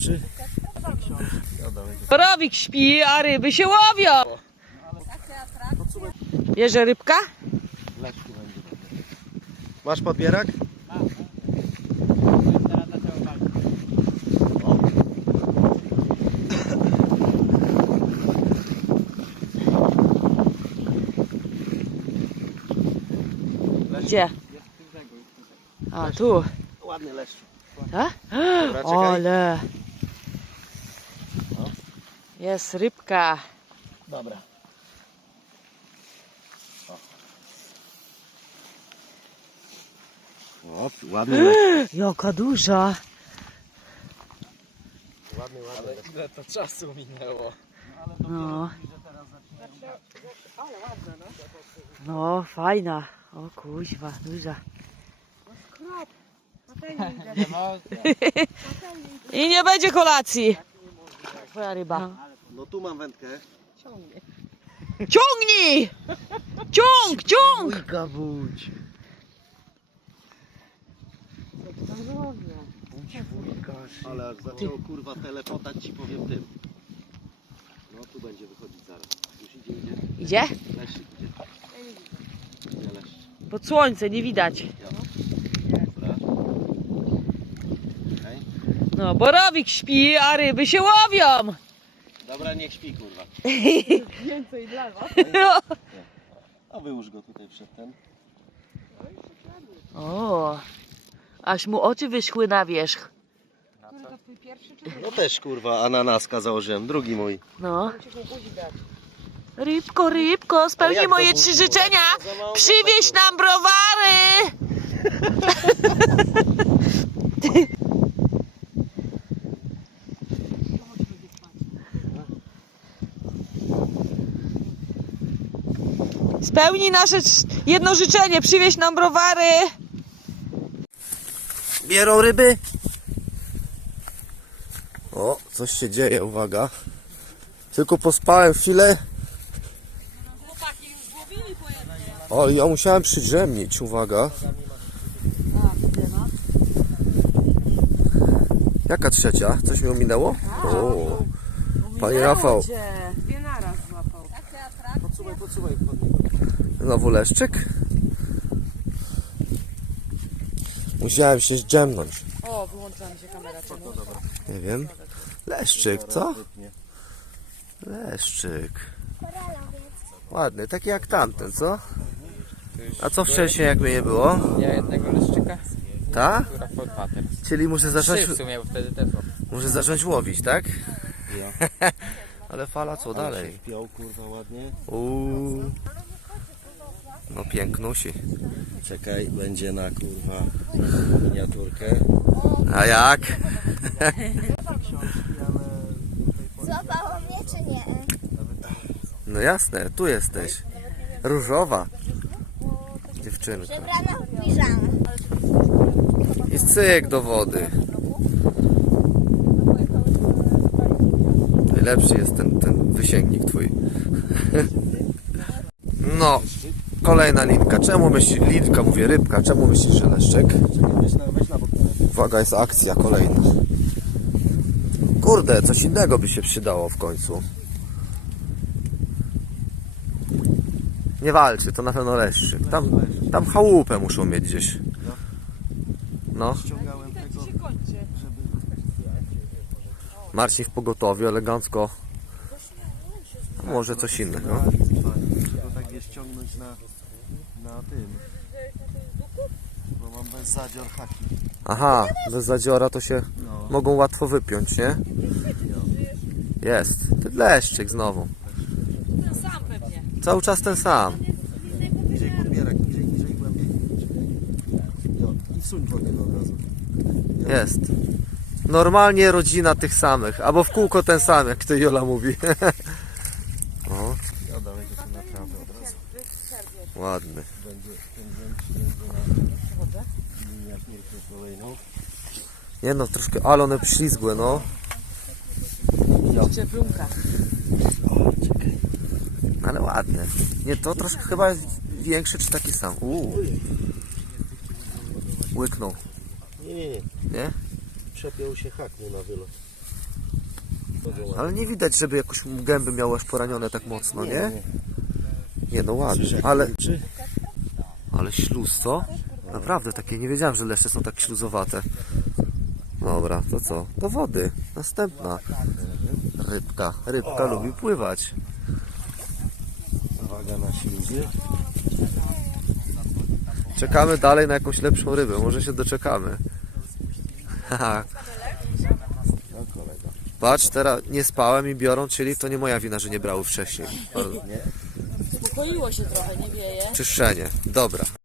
Czy? Korowik śpi, a ryby się łowią. Bierze rybka? Masz podbierak? Gdzie? A, tu. Ładny leszcz. A? Dobra, czekaj. Ale. No. Jest rybka. Dobra. O, ładny. Jaka duża. Ładny, ładny leszcz. Ile to czasu minęło? No. No, fajna. O kuźwa, duża. Ma. I nie będzie kolacji. Twoja ryba. No tu mam wędkę. Ciągnij! Ciąg, ciąg! Gawuć. Ale jak zaczął kurwa telepotać ci powiem tym. No tu będzie wychodzić zaraz. Już idzie, idzie. Idzie? Leszczyk idzie. Pod słońce, nie widać. Dobra. No, borowik śpi, a ryby się łowią. Dobra, niech śpi kurwa. A wyłóż go tutaj przed ten. O, aż mu oczy wyszły na wierzch. No też kurwa ananaska założyłem. Drugi mój. No. Rybko, rybko, spełnij jak moje to trzy życzenia. kurwa? Za mało Przywieź nam browary. Spełnij nasze jedno życzenie, przywieź nam browary. Bierą ryby. O, coś się dzieje, uwaga. Tylko pospałem chwilę. O, ja musiałem przydrzemnić, uwaga. Jaka trzecia? Coś mi ominęło? O, panie Rafał. Dwie naraz złapał. Podsuwaj, podsuwaj. Znowu leszczyk? Musiałem się zdrzemnąć. O, wyłączyła mi się kamera. Czemu? Nie wiem. Leszczyk, co? Leszczyk. Ładny, taki jak tamten, co? A co wcześniej jak mnie nie było? Ja jednego leszczyka, Ta? Czyli muszę zacząć, Trzy w sumie, bo wtedy też muszę zacząć łowić, tak? Ale fala co dalej? Wpiął kurwa ładnie. Uuu. No pięknusi. Czekaj, będzie na kurwa miniaturkę. A jak? Złapało mnie czy nie? No jasne, tu jesteś. Różowa. Dziewczynka. Przebrana w piżamę. I cyk do wody. Najlepszy jest ten, ten wysięgnik twój. No, kolejna litka. Czemu myślisz, litka mówię, rybka, czemu myślisz, że bok. Uwaga, jest akcja kolejna. Kurde, coś innego by się przydało w końcu. Nie walczy, to na pewno leszczyk. Tam, tam chałupę muszą mieć gdzieś. No. Marcin w pogotowiu, elegancko. Może coś innego. żeby tak je ściągnąć na, na tym. Bo mam bez zadzior haki. Aha, bez zadziora to się No. mogą łatwo wypiąć, nie? Jest. Ten leszczyk znowu. Sam pewnie. Cały czas ten sam. Niżej podbierak, niżej, niżej, głębiej. Jo, I wsuń niego od razu. Jest. Normalnie rodzina tych samych. Albo w kółko ten sam, jak to Jola mówi. naprawdę od razu. ładny. Będzie ten będzie na. Nie no, troszkę, ale one ślizgłe, no. Jeszcze plumka. Ale ładne. Nie, to troszkę chyba jest większy, czy taki sam. Uuu. Łyknął, Nie, nie, nie. nie? Przepiął się hak mu na wylot. Ale nie widać, żeby jakoś gęby miały aż poranione tak mocno, nie? Nie no ładnie, ale, ale śluz, co? Naprawdę takie, nie wiedziałem, że leszcze są tak śluzowate. Dobra, to co? Do wody. Następna. Rybka. Rybka lubi pływać. Uwaga na śluzy. Czekamy dalej na jakąś lepszą rybę. Może się doczekamy. No. Patrz, teraz nie spałem i biorą, czyli to nie moja wina, że nie brały wcześniej. Się trochę, nie wieje. Czyszczenie. Dobra.